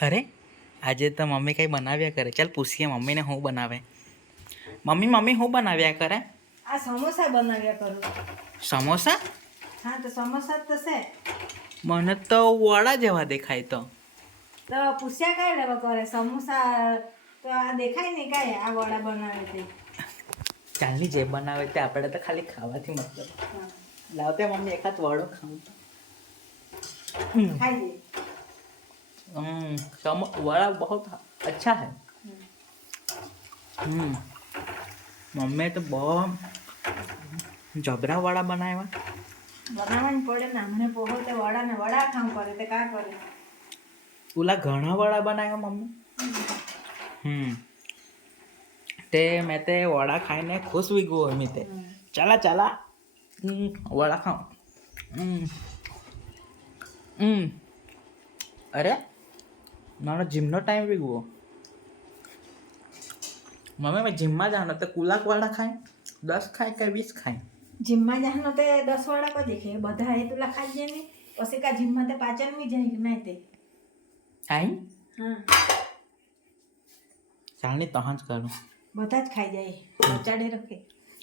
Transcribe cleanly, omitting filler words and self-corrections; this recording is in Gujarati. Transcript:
અરે આજે તો મમ્મી કંઈ બનાવ્યા કરે. ચાલ પૂછીએ મમ્મીને શું બનાવે. મમ્મી શું બનાવ્યા કરે? આ સમોસા બનાવ્યા કરું. સમોસા? હા તો સમોસા તો છે. મને તો વડા જેવા દેખાય તો પૂછ્યા કાંઈ લેવા કરે સમોસા તો આ દેખાય ને કાંઈ આ વડા બનાવે તે. ચાલની જે બનાવે તે આપણે તો ખાલી ખાવાથી મતલબ. લાવતે મમ્મી એકાદ વડો ખાવું. ખાઈ લે. वड़ा बहुत अच्छा है. मम्मी तो बहुत जबरा वड़ा बनाया. બનાવવાનું પડે ને મને પોહો તે વડા ને વડા ખાવું પડે તે કા કરે. ઓલા ઘણા વડા બનાવ્યા મમ્મી. તે મેં તે વડા ખાઈને ખુશ થઈ ગયો એમ તે. ચાલા વડા ખાઉં. અરે મારો જીમનો ટાઈમ બી ગયો. મમ્મી મેં જીમમાં જવાનો તો કુલાક વાળા ખાય 10 ખાય કે 20 ખાય. જીમમાં જવાનો તે 10 વડા કો દેખે બધા એ તુલા ખાઈ જાય ને પછી કા જીમમાં તે પાચન મી જાય કે નહીં તે. આઈ હા ચાલની તહાં જ કરું. બધા જ ખાઈ જાય બચાડે રખે.